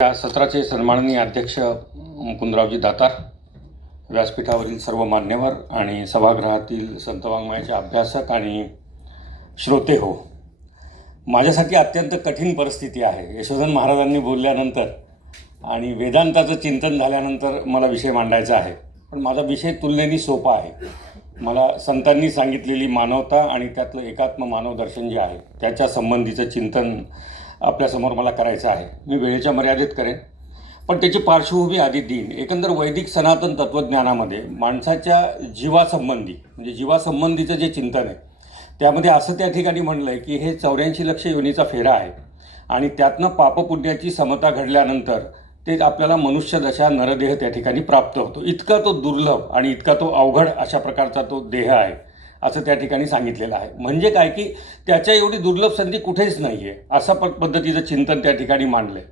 या सत्राचे सन्माननीय अध्यक्ष मुकुंदरावजी दातार, व्यासपीठावरील सर्व मान्यवर आणि सभागृहातील संत वाङ्मयाचे अभ्यासक आणि श्रोते हो, माझ्यासाठी अत्यंत कठीण परिस्थिती आहे. यशोधन महाराजांनी बोलल्यानंतर आणि वेदांताचं चिंतन झाल्यानंतर मला विषय मांडायचा आहे. पण माझा विषय तुलनेने सोपा आहे. मला संतांनी सांगितलेली मानवता आणि त्यातलं एकात्म मानव दर्शन जे आहे त्याच्या संबंधीचं चिंतन आपल्यासमोर मला करायचं आहे. मी वेळेच्या मर्यादेत करेन, पण त्याची पार्श्वभूमी आधी देईन. एकंदर वैदिक सनातन तत्त्वज्ञानामध्ये माणसाच्या जीवासंबंधी म्हणजे जीवासंबंधीचं जे चिंतन आहे त्यामध्ये असं त्या ठिकाणी म्हणलं आहे की हे 84 लक्ष योनीचा फेरा आहे आणि त्यातनं पापपुण्याची समता घडल्यानंतर ते आपल्याला मनुष्यदशा नरदेह त्या ठिकाणी प्राप्त होतो. इतका तो दुर्लभ आणि इतका तो अवघड अशा प्रकारचा तो देह आहे असं त्या ठिकाणी सांगितलेलं आहे. म्हणजे काय की त्याच्या एवढी दुर्लभ संधी कुठेच नाही आहे असा पद्धतीचं चिंतन त्या ठिकाणी मांडलं आहे.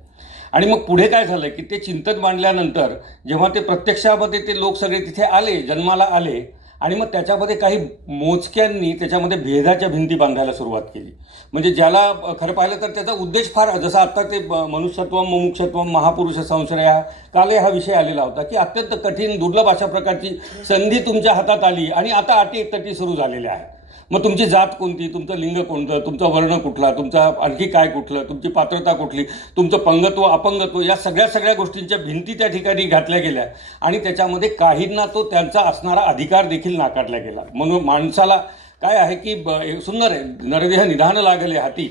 आणि मग पुढे काय झालं की ते चिंतन मांडल्यानंतर जेव्हा ते प्रत्यक्षामध्ये ते लोक सगळे तिथे आले, जन्माला आले आणि मग त्याच्यामध्ये काही मोजक्यांनी त्याच्यामध्ये भेदाच्या भिंती बांधायला सुरुवात केली. म्हणजे ज्याला खरं पाहिलं तर त्याचा उद्देश फार, जसं आत्ता ते मनुष्यत्वम मुमुक्षत्वम महापुरुष संश्रया काले हा विषय आलेला होता की अत्यंत कठीण दुर्लभ अशा प्रकारची संधी तुमच्या हातात आली आणि आता अटी सुरू झालेल्या आहे. मग तुमची जात कोणती, तुमचं लिंग कोणतं, तुमचा वर्ण कुठला, तुमचा आणखी काय कुठलं, तुमची पात्रता कुठली, तुमचं पंगत्व अपंगत्व या सगळ्या गोष्टींच्या भिंती त्या ठिकाणी घातल्या गेल्या आणि त्याच्यामध्ये काहींना तो त्यांचा असणारा अधिकार देखील नाकारला गेला. म्हणून माणसाला काय आहे की सुंदर आहे, नरदेह निधान लागले हाती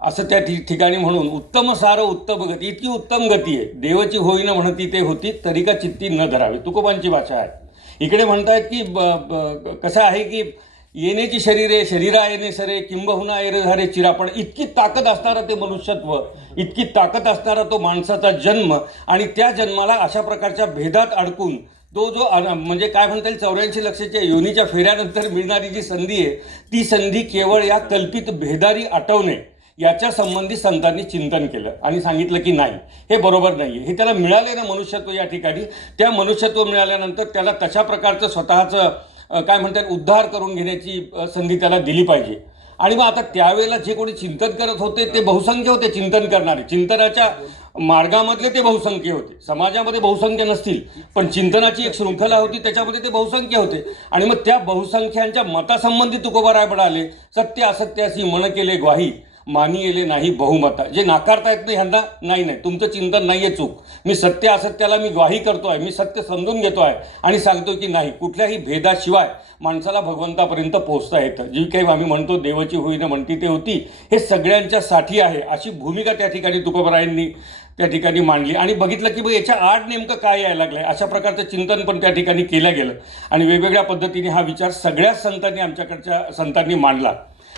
असं त्या ठिकाणी म्हणून उत्तम सार उत्तम गती, इतकी उत्तम गती आहे देवची होईन म्हणती ते होती तरी का चित्ती न धरावी, तुकोबांची भाषा आहे. इकडे म्हणतायत की कसं आहे की येण्याची शरीरे शरीरा येणे सरे किंबहुना एरे झारे चिरा. पण इतकी ताकद असणारं ते मनुष्यत्व, इतकी ताकद असणारा तो माणसाचा जन्म आणि त्या जन्माला अशा प्रकारच्या भेदात अडकून तो जो म्हणजे काय म्हणता येईल 84 लक्षाच्या योनीच्या फेऱ्यानंतर मिळणारी जी संधी आहे ती संधी केवळ या कल्पित भेदारी आटवणे याच्या संबंधी संतांनी चिंतन केलं आणि सांगितलं की नाही, हे बरोबर नाही आहे. हे त्याला मिळाले ना मनुष्यत्व या ठिकाणी, त्या मनुष्यत्व मिळाल्यानंतर त्याला तशा प्रकारचं स्वतःचं काय म्हणतात उद्धार करून घेण्याची संधी त्याला दिली पाहिजे. आणि मग आता त्यावेळेला जे कोणी चिंतन करत होते ते बहुसंख्य होते. चिंतन करणारे चिंतनाच्या मार्गामधले ते बहुसंख्य होते. समाजामध्ये बहुसंख्य नसतील पण चिंतनाची एक शृंखला होती, त्याच्यामध्ये ते बहुसंख्य होते. आणि मग त्या बहुसंख्यांच्या मतासंबंधी तुकोबाराय म्हणाले, सत्य असत्य अशी मन केले ग्वाही मानी येले नाही बहुमता. जे नाकारता येत नाही ह्यांना नाही तुमचं चिंतन नाही आहे चूक, मी सत्य असत्याला मी ग्वाही करतो आहे, मी सत्य समजून घेतो आहे आणि सांगतो की नाही, कुठल्याही भेदाशिवाय माणसाला भगवंतापर्यंत पोहोचता येतं. जी काही आम्ही म्हणतो देवाची होईना म्हणती ते होती, हे सगळ्यांच्यासाठी आहे अशी भूमिका त्या ठिकाणी तुकोबारायांनी त्या ठिकाणी मांडली. आणि बघितलं की याच्या आड नेमकं काय यायला लागलं आहे अशा प्रकारचं चिंतन पण त्या ठिकाणी केलं गेलं आणि वेगवेगळ्या पद्धतीने हा विचार सगळ्याच संतांनी आमच्याकडच्या संतांनी मांडला.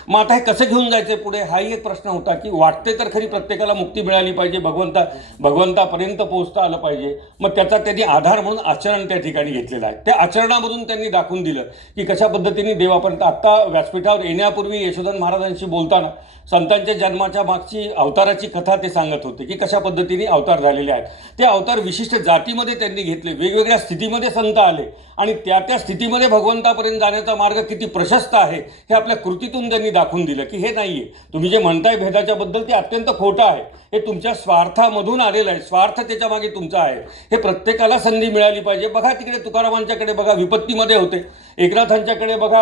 मग आता हे कसं घेऊन जायचं पुढे हाही एक प्रश्न होता की वाटते तर खरी प्रत्येकाला मुक्ती मिळाली पाहिजे, भगवंतापर्यंत पोहोचता आलं पाहिजे. मग त्याचा त्यांनी आधार म्हणून आचरण त्या ठिकाणी घेतलेलं आहे. त्या आचरणामधून त्यांनी दाखवून दिलं की कशा पद्धतीने देवापर्यंत. आत्ता व्यासपीठावर येण्यापूर्वी यशोधन महाराजांशी बोलताना संतांच्या जन्माच्या मागची अवताराची कथा ते सांगत होते की कशा पद्धतीने अवतार झालेले आहेत. ते अवतार विशिष्ट जातीमध्ये त्यांनी घेतले, वेगवेगळ्या स्थितीमध्ये संत आले आणि त्या स्थितीमध्ये भगवंतापर्यंत जाण्याचा मार्ग किती प्रशस्त आहे हे आपल्या कृतीतून त्यांनी दाखवून दिलं की हे नाही आहे, तुम्ही जे म्हणताय भेदाच्या बद्दल ते अत्यंत खोटं आहे, हे तुमच्या स्वार्थामधून आलेलं आहे, स्वार्थ त्याच्या मागे तुमचा आहे. हे प्रत्येकाला संधी मिळाली पाहिजे. बघा तिकडे तुकारामांच्याकडे बघा विपत्तीमध्ये होते, एकनाथांच्याकडे बघा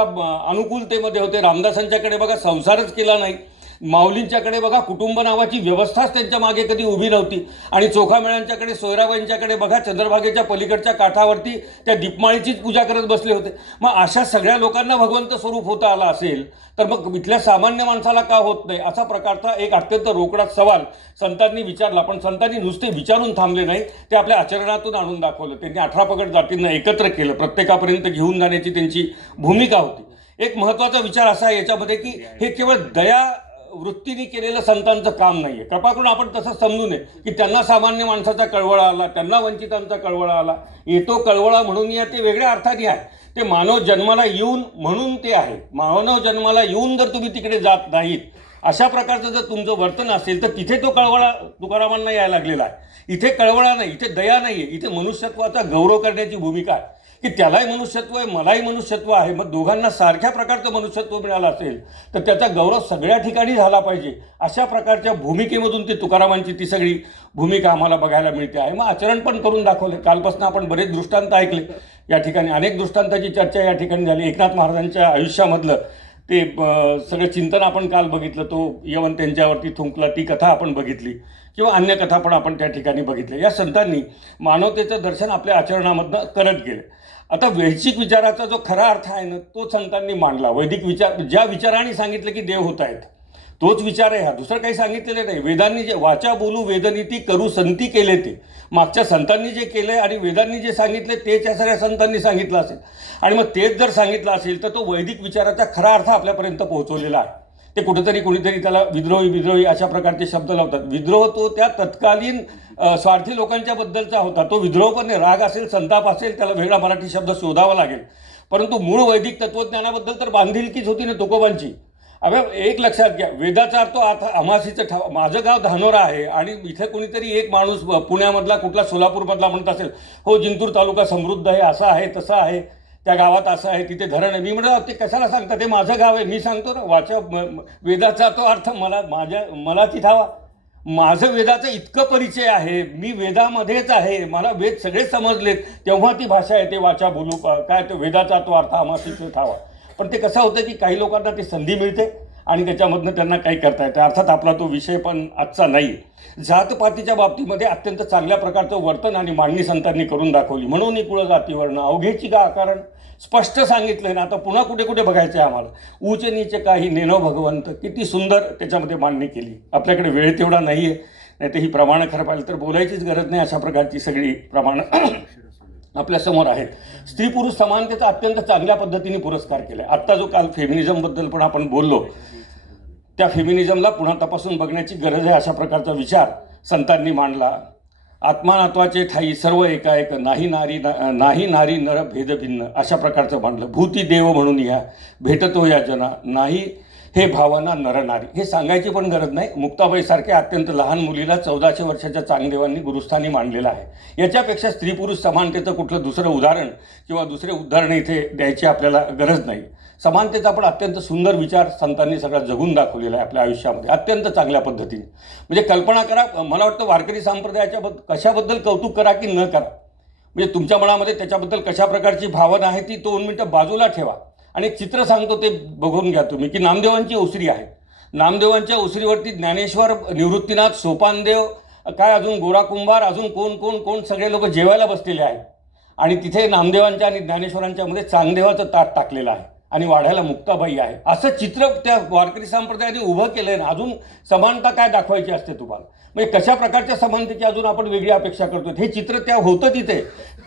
अनुकूलतेमध्ये होते, रामदासांच्याकडे बघा संसारच केला नाही, माऊलींच्याकडे बघा कुटुंब नावाची व्यवस्थाच त्यांच्या मागे कधी उभी नव्हती आणि चोखामेळ्यांच्याकडे सोयराबाईंच्याकडे बघा चंद्रभागेच्या पलीकडच्या काठावरती त्या दीपमाळीचीच पूजा करत बसले होते. मग अशा सगळ्या लोकांना भगवंत स्वरूप होता आला असेल तर मग इथल्या सामान्य माणसाला का होत नाही असा प्रकारचा एक अत्यंत रोकडा सवाल संतांनी विचारला. पण संतांनी नुसते विचारून थांबले नाही, ते आपल्या आचरणातून आणून दाखवलं. त्यांनी 18 पगड जातींना एकत्र केलं, प्रत्येकापर्यंत घेऊन जाण्याची त्यांची भूमिका होती. एक महत्त्वाचा विचार असा आहे याच्यामध्ये की हे केवळ दया वृत्तीने केलेलं संतांचं काम नाही आहे. कृपा करून आपण तसं समजू नये की त्यांना सामान्य माणसाचा कळवळा आला, त्यांना वंचितांचा कळवळा आला. येतो कळवळा म्हणून या ते वेगळ्या अर्थाने आहे, ते मानव जन्माला येऊन म्हणून ते आहे. मानव जन्माला येऊन जर तुम्ही तिकडे जात नाहीत अशा प्रकारचं जर तुमचं वर्तन असेल तर तिथे तो कळवळा तुकारामांना यायला लागलेला आहे. इथे कळवळा नाही, इथे दया नाही आहे, इथे मनुष्यत्वाचा गौरव करण्याची भूमिका आहे. की त्यालाही मनुष्यत्व आहे, मलाही मनुष्यत्व आहे. मग दोघांना सारख्या प्रकारचं मनुष्यत्व मिळालं असेल तर त्याचा गौरव सगळ्या ठिकाणी झाला पाहिजे. अशा प्रकारच्या भूमिकेमधून ती तुकारामांची ती सगळी भूमिका आम्हाला बघायला मिळते आहे. मग आचरण पण करून दाखवले. कालपासून आपण बरेच दृष्टांत ऐकले. या ठिकाणी अनेक दृष्टांताची चर्चा या ठिकाणी झाली. एकनाथ महाराजांच्या आयुष्यामधलं ते सगळं चिंतन आपण काल बघितलं. तो यवन त्यांच्यावरती थुंकला ती कथा आपण बघितली, किंवा अन्य कथा पण आपण त्या ठिकाणी बघितल्या. या संतांनी मानवतेचं दर्शन आपल्या आचरणामधनं करत गेले. आता वैदिक विचाराचा जो खरा अर्थ आहे ना, तो संतांनी मांडला. वैदिक विचार, ज्या विचाराने सांगितलं की देव होत आहेत, तोच विचार आहे हा. दुसरं काही सांगितलेलं नाही. वेदांनी जे वाचा बोलू वेदनीती करू संती केले, ते मागच्या संतांनी जे केलंय आणि वेदांनी जे सांगितले तेच या सगळ्या संतांनी सांगितलं असेल. आणि मग तेच जर सांगितलं असेल तर तो वैदिक विचाराचा खरा अर्थ आपल्यापर्यंत पोहोचवलेला आहे. ते कुठेतरी कुणीतरी त्याला विद्रोही अशा प्रकारचे शब्द लावतात. विद्रोह तो त्या तत्कालीन स्वार्थी लोकांच्या बद्दलचा होता. तो विद्रोह पण राग असेल, संताप असेल, त्याला वेगळा मराठी शब्द शोधावा लागेल. परंतु मूळ वैदिक तत्वज्ञानाबद्दल तर बांधिलकीच होती ना तुकोबांची. अबे एक लक्षात घ्या, वेदाचा अर्थ आता अमासीचं ठाव. माझं गाव धानोरा आहे आणि इथे कुणीतरी एक माणूस पुण्यामधला कुठला सोलापूरमधला म्हणत असेल, हो जिंतूर तालुका समृद्ध आहे, असा आहे तसं आहे, त्या गावात असं आहे, तिथे धरण आहे. मी म्हटलं ते कशाला सांगता, ते माझं गाव आहे, मी सांगतो ना. वाचा वेदाचा तो अर्थ मला तिथावा. माझं वेदाचं इतकं परिचय आहे, मी वेदामध्येच आहे, मला वेद सगळे समजलेत, तेव्हा ती भाषा येते वाचा बोलू काय, तो वेदाचा तो अर्थ आम्हाला ठावा. पण ते कसं होतं की काही लोकांना ती संधी मिळते आणि त्याच्यामधनं त्यांना काही करता येतं. अर्थात आपला तो विषय पण आजचा नाही. जातपातीच्या बाबतीमध्ये अत्यंत चांगल्या प्रकारचं वर्तन आणि मांडणी संतांनी करून दाखवली. म्हणून कुळ जातीवर्ण अवघेची का कारण स्पष्ट सांगितलंय ना. आता पुन्हा कुठे कुठे बघायचं आहे आम्हाला. उच नीच काही नेनो भगवंत, किती सुंदर त्याच्यामध्ये मांडणी केली. आपल्याकडे वेळ तेवढा नाही आहे, नाही तर ही प्रमाणं खरं पाहिलं तर बोलायचीच गरज नाही. अशा प्रकारची सगळी प्रमाणं आपल्यासमोर आहेत. स्त्री पुरुष समानतेचा अत्यंत चांगल्या पद्धतीने पुरस्कार केला. आत्ता जो काल फेमिनिझमबद्दल पण आपण बोललो, त्या फेमिनिझमला पुन्हा तपासून बघण्याची गरज आहे. अशा प्रकारचा विचार संतांनी मांडला. आत्मानात्वाचे ठाई सर्व एकाएक, नाही नारी नर भेदभिन्न, अशा प्रकारचं मांडलं. भूती देव म्हणून या भेटतो या जना, नाही हे भावना नर नारी. हे सांगायची पण गरज नाही. मुक्ताबाईसारख्या अत्यंत लहान मुलीला 1400 वर्षाच्या चांगदेवांनी गुरुस्थानी मांडलेलं आहे. याच्यापेक्षा स्त्री पुरुष समानतेचं कुठलं दुसरं उदाहरण किंवा दुसरे उदाहरण इथे द्यायची आपल्याला गरज नाही. समानतेचा पण अत्यंत सुंदर विचार संतांनी सगळा जगून दाखवलेला आहे आपल्या आयुष्यामध्ये अत्यंत चांगल्या पद्धतीने. म्हणजे कल्पना करा, मला वाटतं वारकरी संप्रदायाच्या कशाबद्दल कौतुक करा की न करा, म्हणजे तुमच्या मनामध्ये त्याच्याबद्दल कशा प्रकारची भावना आहे ती 2 मिनिटं बाजूला ठेवा आणि एक चित्र सांगतो ते बघून घ्या तुम्ही, की नामदेवांची ओसरी आहे. नामदेवांच्या ओसरीवरती ज्ञानेश्वर, निवृत्तीनाथ, सोपानदेव, काय अजून गोरा कुंभार, अजून कोण सगळे लोक जेवायला बसलेले आहेत. आणि तिथे नामदेवांच्या आणि ज्ञानेश्वरांच्या मध्ये चांगदेवाचं ताट टाकलेलं आहे आणि वाढायला मुक्ताबाई आहे. असं चित्र त्या वारकरी संप्रदायाने उभं केलं आहे ना. अजून समानता काय दाखवायची असते तुम्हाला, म्हणजे कशा प्रकारच्या समानतेची अजून आपण वेगळी अपेक्षा करतो. हे चित्र त्या होतं तिथे.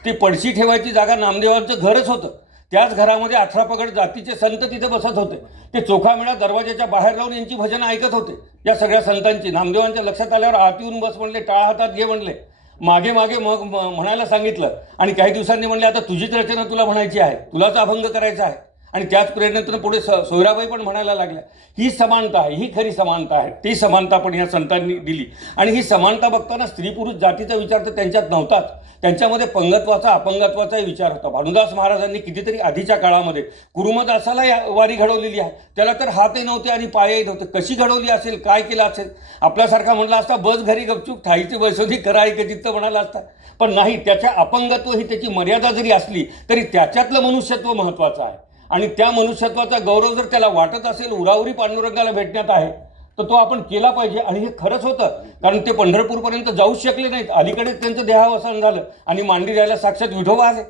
ती पडशी ठेवायची जागा नामदेवांचं घरच होतं. त्याच घरामध्ये 18 पगड जातीचे संत तिथे बसत होते. ते चोखामेळा दरवाजाच्या बाहेर राहून यांची भजनं ऐकत होते या सगळ्या संतांची. नामदेवांच्या लक्षात आल्यावर आत येऊन बस म्हणले, टाळ हातात घे म्हणले, मागे मग म्हणायला सांगितलं आणि काही दिवसांनी म्हणले आता तुझीच रचना तुला म्हणायची आहे, तुलाच अभंग करायचा आहे. आणि त्याच प्रेरणेतून पुढे सोयराबाई पण म्हणायला लागल्या. ही समानता आहे, ही खरी समानता आहे. ती समानता पण या संतांनी दिली. आणि ही समानता बघताना स्त्री पुरुष जातीचा विचार तर त्यांच्यात नव्हताच. त्यांच्यामध्ये पंगत्वाचा अपंगत्वाचाही विचार होता. भानुदास महाराजांनी कितीतरी आधीच्या काळामध्ये कुरुमदासाला वारी घडवलेली आहे. त्याला तर हातही नव्हते आणि पायही नव्हते. कशी घडवली असेल, काय केलं असेल. आपल्यासारखा म्हणला असता बस घरी गपचूप ठाईची बसवली करा ऐक तिथं म्हणाला असता. पण नाही, त्याच्या अपंगत्व ही त्याची मर्यादा जरी असली तरी त्याच्यातलं मनुष्यत्व महत्त्वाचं आहे. आणि त्या मनुष्यत्वाचा गौरव जर त्याला वाटत असेल उरावरी पांडुरंगाला भेटण्यात आहे तर तो आपण केला पाहिजे. आणि हे खरंच होतं, कारण ते पंढरपूरपर्यंत जाऊच शकले नाहीत. अलीकडेच त्यांचं देहावसान झालं आणि मांडी द्यायला साक्षात विठोबा आले.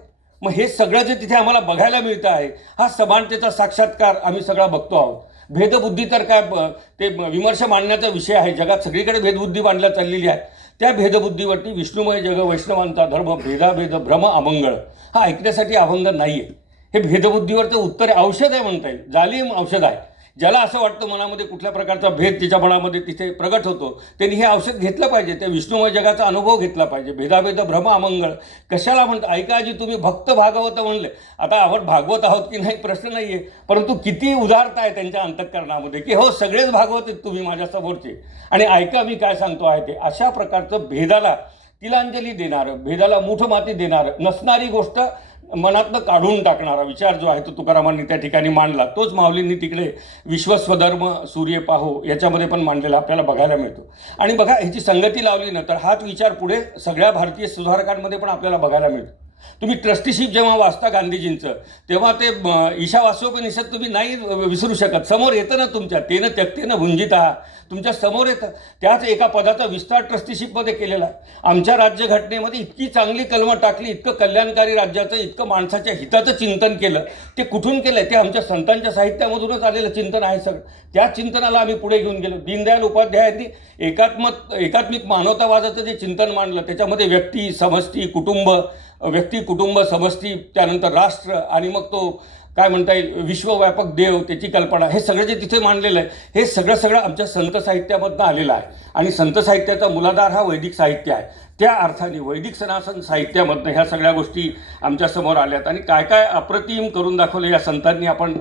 मग हे सगळं जे तिथे आम्हाला बघायला मिळतं आहे, हा समानतेचा साक्षात्कार आम्ही सगळा बघतो आहोत. भेदबुद्धी तर काय ते विमर्श मांडण्याचा विषय आहे. जगात सगळीकडे भेदबुद्धी मांडल्या चाललेली आहे. त्या भेदबुद्धीवरती विष्णुमय जग वैष्णवांचा धर्म भेदाभेद भ्रम अमंगळ हा ऐकण्यासाठी अभंग नाही आहे. हे भेदबुद्धीवरचं उत्तर औषध आहे म्हणता येईल, जालिम औषध आहे. ज्याला असं वाटतं मनामध्ये कुठल्या प्रकारचा भेद तिच्या मनामध्ये तिथे प्रगट होतो, त्यांनी हे औषध घेतलं पाहिजे. त्या विष्णुमय जगाचा अनुभव घेतला पाहिजे. भेदाभेद भ्रम अमंगळ कशाला म्हणतं. ऐका आजी, तुम्ही भक्त भागवत म्हणले, आता आपण भागवत आहोत की नाही प्रश्न नाही आहे, परंतु किती उदारता आहे त्यांच्या अंतःकरणामध्ये की हो सगळेच भागवत आहेत तुम्ही माझ्यासमोरचे, आणि ऐका मी काय सांगतो आहे ते. अशा प्रकारचं भेदाला तिलांजली देणारं, भेदाला मूठ माती देणारं नसणारी गोष्ट मनातनं काढून टाकणारा विचार जो आहे तो तुकारामांनी त्या ठिकाणी मांडला, तोच माऊलींनी तिकडे विश्वस्वधर्म सूर्य पाहो याच्यामध्ये पण मांडलेला आपल्याला बघायला मिळतो. आणि बघा, ह्याची संगती लावली ना तर हाच विचार पुढे सगळ्या भारतीय सुधारकांमध्ये पण आपल्याला बघायला मिळतो. तुम्ही ट्रस्टीशिप जेव्हा वाचता गांधीजींचं, तेव्हा ते ईशावास्योपनिषद तुम्ही नाही विसरू शकत. समोर येतं ना तुमच्या, तेनं त्यक्तेनं भुंजिता, तुमच्या समोर येतं. त्याच एका पदाचा विस्तार ट्रस्टीशिपमध्ये केलेला आहे. आमच्या राज्यघटनेमध्ये इतकी चांगली कलमं टाकली, इतकं कल्याणकारी राज्याचं, इतकं माणसाच्या हिताचं चिंतन केलं. ते कुठून केलं? ते आमच्या संतांच्या साहित्यामधूनच आलेलं चिंतन आहे सगळं. त्या चिंतनाला आम्ही पुढे घेऊन गेलो. दीनदयाल उपाध्यायांनी एकात्मिक मानवतावादाचं जे चिंतन मांडलं, त्याच्यामध्ये व्यक्ती, समष्टी, कुटुंब, समष्टी, त्यानंतर राष्ट्र, आणि मग तो काय म्हणता येईल विश्वव्यापक देव, त्याची कल्पना, हे सगळं जे तिथे मांडलेलं आहे, हे सगळं आमच्या संत साहित्यामधनं आलेलं आहे. आणि संत साहित्याचा मूलाधार हा वैदिक साहित्य आहे. त्या अर्थाने वैदिक सनातन साहित्यामधनं ह्या सगळ्या गोष्टी आमच्यासमोर आल्यात. आणि काय काय अप्रतिम करून दाखवलं या संतांनी, आपण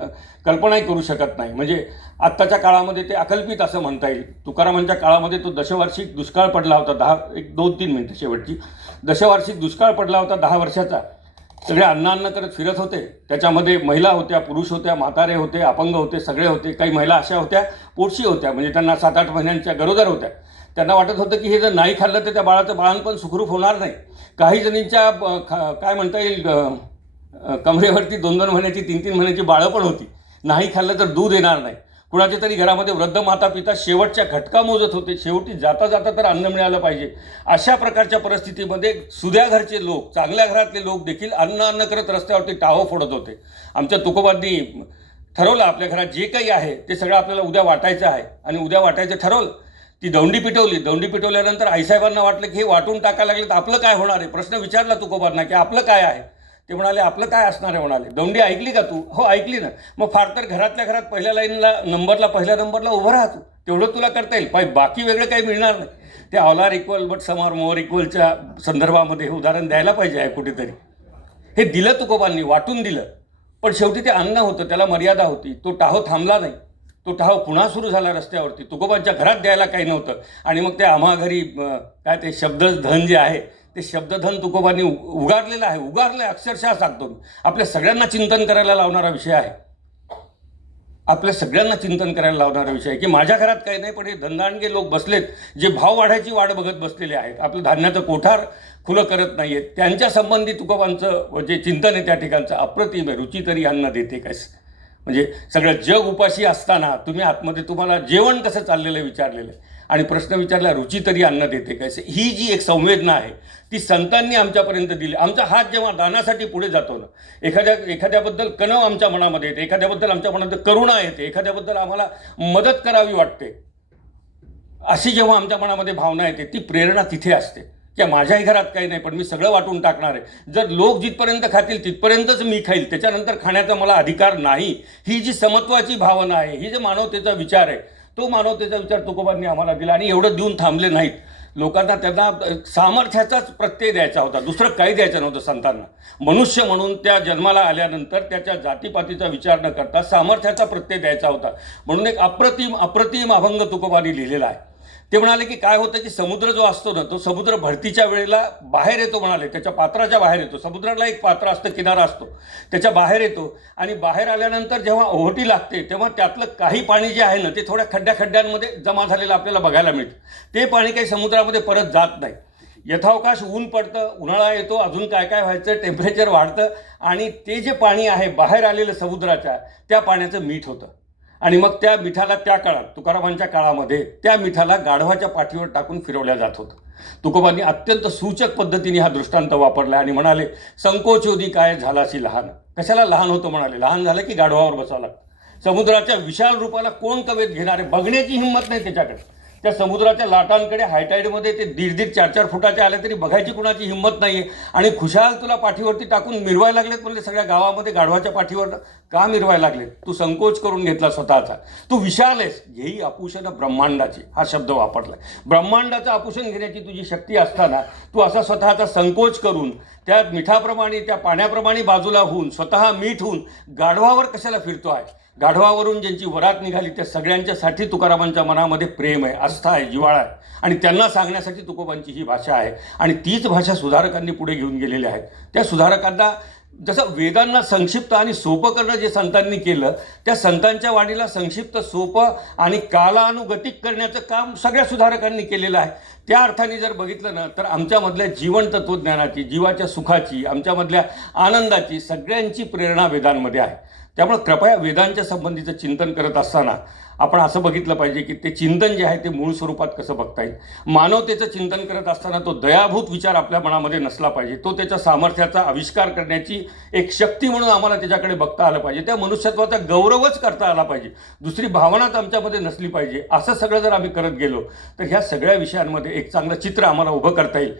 कल्पनाही करू शकत नाही. म्हणजे आत्ताच्या काळामध्ये ते अकल्पित असं म्हणता येईल. तुकारामांच्या काळामध्ये तो दशवार्षिक दुष्काळ पडला होता, 2-3 मिनिटं शेवटची. दशवार्षिक दुष्काळ पडला होता 10 वर्षाचा. सगळे अन्न करत फिरत होते. त्याच्यामध्ये महिला होत्या, पुरुष होत्या, म्हातारे होते, अपंग होते, सगळे होते. काही महिला अशा होत्या पोटशी होत्या, म्हणजे त्यांना 7-8 महिन्यांच्या गरोदर होत्या. त्यांना वाटत होतं की हे जर नाही खाल्लं तर त्या बाळाचं बाळंतपण सुखरूप होणार नाही. काही जणींच्या काय म्हणता येईल कमरेवरती 2-2 महिन्याची, 3-3 महिन्याची बाळं पण होती. नाही खाल्लं तर दूध येणार नाही. कुणाच्या तरी घरामध्ये वृद्ध माता पिता शेवटच्या घटका मोजत होते. शेवटी जाता जाता तर अन्न मिळालं पाहिजे. अशा प्रकारच्या परिस्थितीमध्ये सुद्या घरचे लोक, चांगल्या घरातले लोक देखील अन्न करत रस्त्यावरती टाहो फोडत होते. आमच्या तुकोबांनी ठरवलं, आपल्या घरात जे काही आहे ते सगळं आपल्याला उद्या वाटायचं आहे. आणि उद्या वाटायचं ठरवलं. ती दौंडी पिटवली. दौंडी पिटवल्यानंतर आईसाहेबांना वाटलं की हे वाटून टाकायला लागले तर आपलं काय होणार आहे. प्रश्न विचारला तुकोबांना की आपलं काय आहे. ते म्हणाले आपलं काय असणार आहे. म्हणाले दौंडी ऐकली का तू? हो ऐकली ना. मग फार तर घरातल्या घरात पहिल्या नंबरला उभं राहतो, तेवढं तुला करता येईल. बाकी वेगळं काही मिळणार नाही. ते all are equal but some are more इक्वलच्या संदर्भामध्ये हे उदाहरण द्यायला पाहिजे आहे कुठेतरी. हे दिलं तुकोबांनी, वाटून दिलं. पण शेवटी ते अन्न होतं, त्याला मर्यादा होती. तो टाहो थांबला नाही. तो टाहो पुन्हा सुरू झाला रस्त्यावरती. तुकोबांच्या घरात द्यायला काही नव्हतं. आणि मग ते आम्हा घरी काय ते शब्दधन जे आहे ते शब्दधन तुकोबांनी उगारलेलं आहे. उगारलं अक्षरशः सांगतो मी. आपल्या सगळ्यांना चिंतन करायला लावणारा विषय आहे. आपल्या सगळ्यांना चिंतन करायला लावणारा विषय आहे की माझ्या घरात काही नाही, पण हे धंदाणगे लोक बसलेत जे भाव वाढायची वाट बघत बसलेले आहेत, आपलं धान्याचं कोठार खुलं करत नाही आहेत. त्यांच्या संबंधी तुकोबांचं जे चिंतन आहे त्या ठिकाणचं अप्रतिम आहे. रुची तरी अन्न देते कसं. म्हणजे सगळं जग उपाशी असताना तुम्ही आतमध्ये तुम्हाला जेवण कसं चाललेलं आहे विचारलेलं आहे. आणि प्रश्न विचारला रुची तरी अन्न देते कैसे. ही जी एक संवेदना आहे ती संतांनी आमच्यापर्यंत दिली. आमचा हात जेव्हा दानासाठी पुढे जातो ना, एखाद्याबद्दल कणव आमच्या मनामध्ये येते, एखाद्याबद्दल आमच्या मनात करुणा येते, एखाद्याबद्दल आम्हाला मदत करावी वाटते, अशी जेव्हा आमच्या मनामध्ये भावना येते ती प्रेरणा तिथे असते की माझ्याही घरात काही नाही पण मी सगळं वाटून टाकणार आहे. जर लोक जिथपर्यंत खातील तिथपर्यंतच मी खाईल, त्याच्यानंतर खाण्याचा मला अधिकार नाही. ही जी समत्वाची भावना आहे, ही जे मानवतेचा विचार आहे, तो मानवतेचा विचार तुकोबांनी आम्हाला दिला. आणि एवढं देऊन थांबले नाहीत. लोकांना त्यांना सामर्थ्याचाच प्रत्यय द्यायचा होता, दुसरं काही द्यायचं नव्हतं संतांना. मनुष्य म्हणून त्या जन्माला आल्यानंतर त्याच्या जातीपातीचा विचार न करता सामर्थ्याचा प्रत्यय द्यायचा होता. म्हणून एक अप्रतिम अभंग तुकोबांनी लिहिलेला आहे. ते म्हणाले की काय होतं की समुद्र जो असतो ना, तो समुद्र भरतीच्या वेळेला बाहेर येतो. म्हणाले त्याच्या पात्राच्या बाहेर येतो. समुद्राला एक पात्र असतं, किनारा असतो, त्याच्या बाहेर येतो. आणि बाहेर आल्यानंतर जेव्हा ओहोटी लागते तेव्हा त्यातलं काही पाणी जे आहे ना ते थोड्या खड्ड्यांमध्ये जमा झालेलं आपल्याला बघायला मिळतं. ते पाणी काही समुद्रामध्ये परत जात नाही. यथावकाश ऊन पडतं, उन्हाळा येतो, अजून काय काय व्हायचं, टेम्परेचर वाढतं. आणि ते जे पाणी आहे बाहेर आलेलं समुद्राच्या, त्या पाण्याचं मीठ होतं. आणि मग त्या मिठाला त्या काळात तुकारामांच्या काळामध्ये त्या मिठाला गाढवाच्या पाठीवर टाकून फिरवल्या जात होतं. तुकोबांनी अत्यंत सूचक पद्धतीने हा दृष्टांत वापरला आणि म्हणाले संकोचोदी काय झालाशी लहान. कशाला लहान होतो म्हणाले, लहान झालं की गाढवावर बसावं लागतं. समुद्राच्या विशाल रूपाला कोण कवेत घेणारे, बघण्याची हिंमत नाही त्याच्याकडे. त्या समुद्राच्या लाटांकडे हायटाईडमध्ये ते 1.5-1.5 4-4 फुटाचे आले तरी बघायची कुणाची हिंमत नाही आहे. आणि खुशाल तुला पाठीवरती टाकून मिरवायला लागलेत. म्हणजे सगळ्या गावामध्ये गाढवाच्या पाठीवर का मिरवायला लागले. तू संकोच करून घेतला स्वतःचा, तू विशाल आहेस. हेही आपुषण ब्रह्मांडाची, हा शब्द वापरला. ब्रह्मांडाचं आपुषण घेण्याची तुझी शक्ती असताना तू असा स्वतःचा संकोच करून त्या मिठाप्रमाणे त्या पाण्याप्रमाणे बाजूला होऊन स्वतः मीठ होऊन गाढवावर कशाला फिरतो आहे. गाढवावरून ज्यांची वरात निघाली त्या सगळ्यांच्यासाठी तुकारामांच्या मनामध्ये प्रेम आहे, आस्था आहे, जिव्हाळा आहे. आणि त्यांना सांगण्यासाठी तुकोबांची ही भाषा आहे. आणि तीच भाषा सुधारकांनी पुढे घेऊन गेलेली आहेत. त्या सुधारकांना जसं वेदांना संक्षिप्त आणि सोपं करणं जे संतांनी केलं, त्या संतांच्या वाणीला संक्षिप्त, सोपं आणि कालानुगतिक करण्याचं काम सगळ्या सुधारकांनी केलेलं आहे. त्या अर्थाने जर बघितलं ना, तर आमच्यामधल्या जीवन तत्त्वज्ञानाची, जीवाच्या सुखाची, आमच्यामधल्या आनंदाची सगळ्यांची प्रेरणा वेदांमध्ये आहे. त्यामुळे कृपया वेदांच्या संबंधीचं चिंतन करत असताना आपण असं बघितलं पाहिजे की ते चिंतन जे आहे ते मूळ स्वरूपात कसं बघता येईल. मानवतेचं चिंतन करत असताना तो दयाभूत विचार आपल्या मनामध्ये नसला पाहिजे. तो त्याच्या सामर्थ्याचा आविष्कार करण्याची एक शक्ती म्हणून आम्हाला त्याच्याकडे बघता आलं पाहिजे. त्या मनुष्यत्वाचा गौरवच करता आला पाहिजे. दुसरी भावनाच आमच्यामध्ये नसली पाहिजे. असं सगळं जर आम्ही करत गेलो तर ह्या सगळ्या विषयांमध्ये एक चांगलं चित्र आम्हाला उभं करता येईल.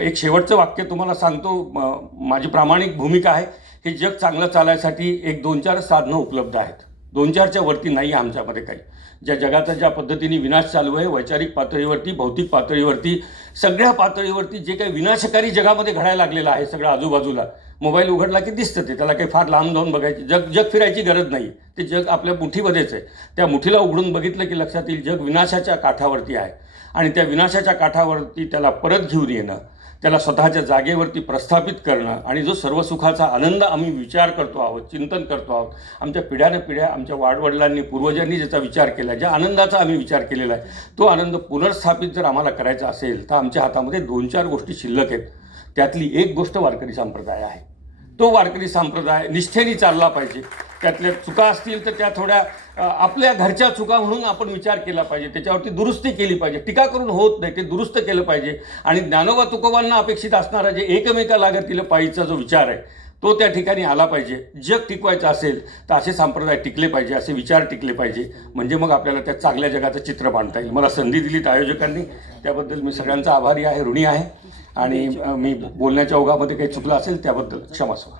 एक शेवटचं वाक्य तुम्हाला सांगतो. माझी प्रामाणिक भूमिका आहे हे जग चांगलं चालायसाठी एक 2-4 साधनं उपलब्ध आहेत. 2-4च्या वरती नाही आहे आमच्यामध्ये काही. ज्या जगाचा ज्या पद्धतीने विनाश चालू आहे, वैचारिक पातळीवरती, भौतिक पातळीवरती, सगळ्या पातळीवरती जे काही विनाशकारी जगामध्ये घडायला लागलेलं आहे सगळं आजूबाजूला, मोबाईल उघडला की दिसतं ते. त्याला काही फार लांब जाऊन बघायची जग फिरायची गरज नाही. ते जग आपल्या मुठीमध्येच आहे. त्या मुठीला उघडून बघितलं की लक्षात येईल जग विनाशाच्या काठावरती आहे. आणि त्या विनाशाच्या काठावरती त्याला परत घेऊन येणं, त्याला स्वतःच्या जागेवरती प्रस्थापित करणं आणि जो सर्व सुखाचा आनंद आम्ही विचार करतो आहोत, चिंतन करतो आहोत, आमच्या पिढ्यानपिढ्या आमच्या वाडवडिलांनी, पूर्वजांनी ज्याचा विचार केला, ज्या आनंदाचा आम्ही विचार केलेला आहे, तो आनंद पुनर्स्थापित जर आम्हाला करायचा असेल तर आमच्या हातामध्ये 2-4 गोष्टी शिल्लक आहेत. त्यातली एक गोष्ट वारकरी संप्रदाय आहे. तो वारकरी संप्रदाय निष्ठेने चालला पाहिजे. त्यातल्या चुका असतील तर त्या थोड्या आपल्या घरच्या चुका म्हणून आपण विचार केला पाहिजे. त्याच्यावरती दुरुस्ती केली पाहिजे. टीका करून होत नाही, ते दुरुस्त केलं पाहिजे. आणि ज्ञानोबा तुकोबांना अपेक्षित असणारा जे एकमेका लागतील पायीचा जो विचार आहे तो त्या ठिकाणी आला पाहिजे. जग टिकवायचं असेल तर असे संप्रदाय टिकले पाहिजे, असे विचार टिकले पाहिजे. म्हणजे मग आपल्याला त्या चांगल्या जगाचं चित्र बांधता येईल. मला संधी दिलीत आयोजकांनी, त्याबद्दल मी सगळ्यांचा आभारी आहे, ऋणी आहे. आणि मी बोलण्याच्या ओघामध्ये काही चुकलं असेल त्याबद्दल क्षमास्व.